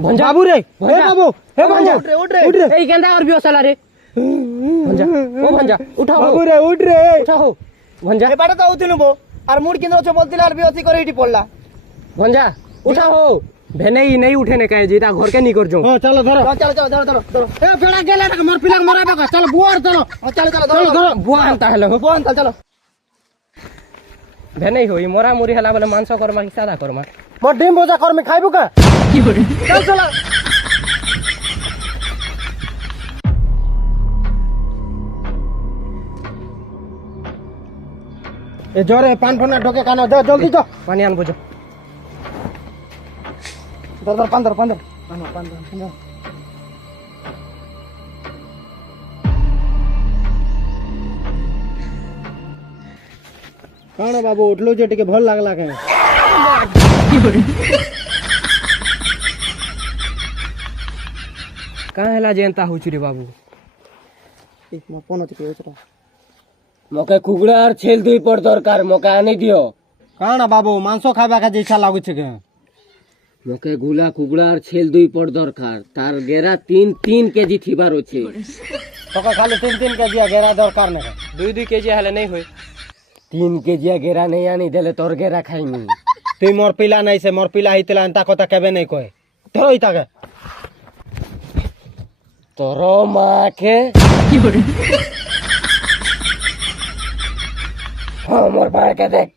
भंजा बाबू रे हे बाबू हे भंजा उठ रे ए गेंदा और भी ओसला रे भंजा ओ भंजा उठाओ बाबू रे उठ रे उठाओ भंजा ए बाटा तो उठिनु बो आर मुड किन अछ बोलतिला आर बेहोसी करे इटी पड़ला भंजा उठाओ भेने ही नहीं उठे ने कहे जीता घर के नहीं कर जो हां चलो धरो चलो चलो चलो चलो चलो ए बेड़ा गेला मोर पिला मराबा का चलो बुआर चलो चलो चलो चलो धरो बुआ आनता हेलो बोन चलो भेने होई मोरा मुरी हला बोले मांस करमा कि सादा करमा मोर डिम बोजा कर में खाइबू का चल चलो ए जोरे पान फना ढोके काना जा जल्दी जा पानी आन बुझो दर पंदर काना बाबू उठलो जे टिके भल लागला के कहाँ हेला जेनता होचु रे बाबू एक म फोन अछि केचरा मके कुगड़ा और छेल दुई पर दरकार मके आनी दियो काना बाबू मांसो खाबा का इच्छा लागु छे के मके गुला कुगड़ा और छेल दुई पर दरकार तार गेरा 3 केजी थिबार अछि तो खाली 3 केजी गेरा दरकार ने 2 केजी हले नहीं होय 3 केजी गेरा नहीं आनी देले तोर गेरा खाइनी तुई मोर पिला नहीं से मोर पिला हितला अंता कोता केबे नहीं कोय धरो इता के तोरो माँ के हाँ मोर बार के देख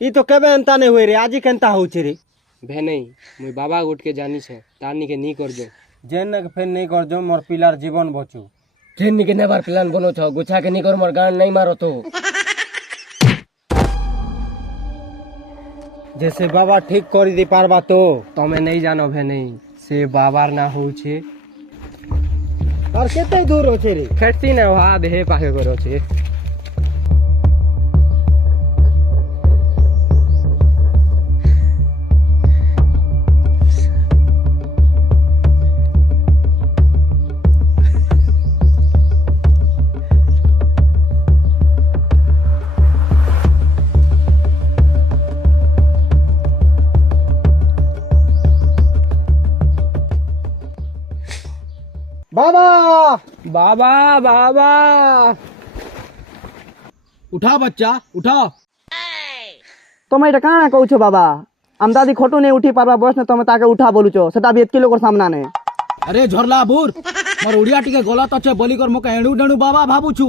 ई तो केबे अंता नहीं हुई रे आजी केनता होछि रे भेनै मुई बाबा उठ के जानी छे तानी के नहीं कर दे जेन के फेन नहीं कर जो मोर पिलार जीवन बचू ट्रेन के नेबार प्लान बनो छ गुछा के नहीं कर मोर गान नहीं मारो तो जैसे बाबा ठीक कर दी पारबा तो तमे नहीं जानो भेनै से बाबार ना हो छे और केते दूर हो छे रे फेटती ना वहा देहे पाके करो छे बाबा बाबा बाबा उठा बच्चा उठा तमे एटा काना कहू छो बाबा हम दादी खोटू नहीं उठी पारबा बस ने तमे ताके उठा बोलू छो सेटा भी 1 किलो को सामना ने अरे झरला बुर मोर उड़िया टिके गलत अच्छे बोली कर मके एडू डेडू बाबा भाबू छु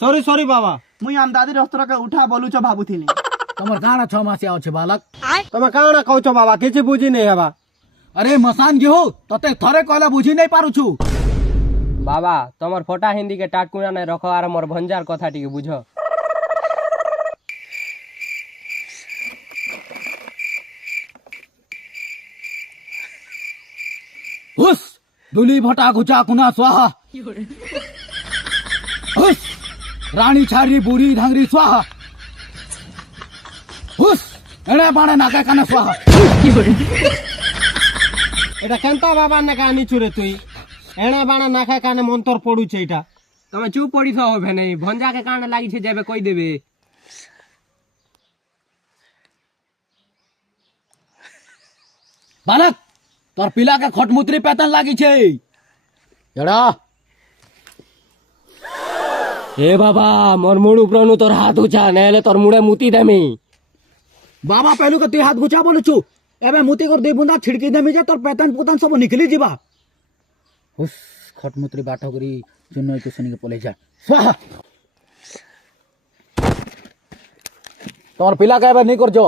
सॉरी सॉरी बाबा मुई हम दादी रस्तर के उठा बोलू छो भाबुथिनी तमर काना 6 मासिया अछि बालक तमे काना कहू छो बाबा किछि बुझी नहीं हबा अरे मसान गे हो तते थरे कहला बुझी नहीं पारु छु बाबा तमर फोटा हिंदी के टाटकुना नहीं रखो आर मोर भंजार कथा टिके बुझो हुस दुली भटा गुचा कुना स्वाहा हुस रानी छारी बुरी धांगरी स्वाहा हुस एणे बाणे नाका काना स्वाहा এটা কেনতা বাবা না কানি চুরে তুই এনা বানা না খায় কানে মন্তর পড়ুছে এটা तमे चुप पड़ी थो भेनै भंजा के कान लागी छे जेबे कहि देबे बालक तोर पिला के खटमुत्री पेतन लागी छे एड़ा ए बाबा मोर मुड़ उपरनु तोर हाथ उचा नेले तोर मुड़े मुती देमी बाबा पहलू के तू हाथ गुचा बोलु छु एबे मुती कर दे बुंदा छिड़की देमी जे तोर पेतन पुतन सब निकली जीवा हुस खटमुत्री बाठो करी चुन्नो के सनी के पले जा स्वाहा तोर पिला के एबे नहीं कर जो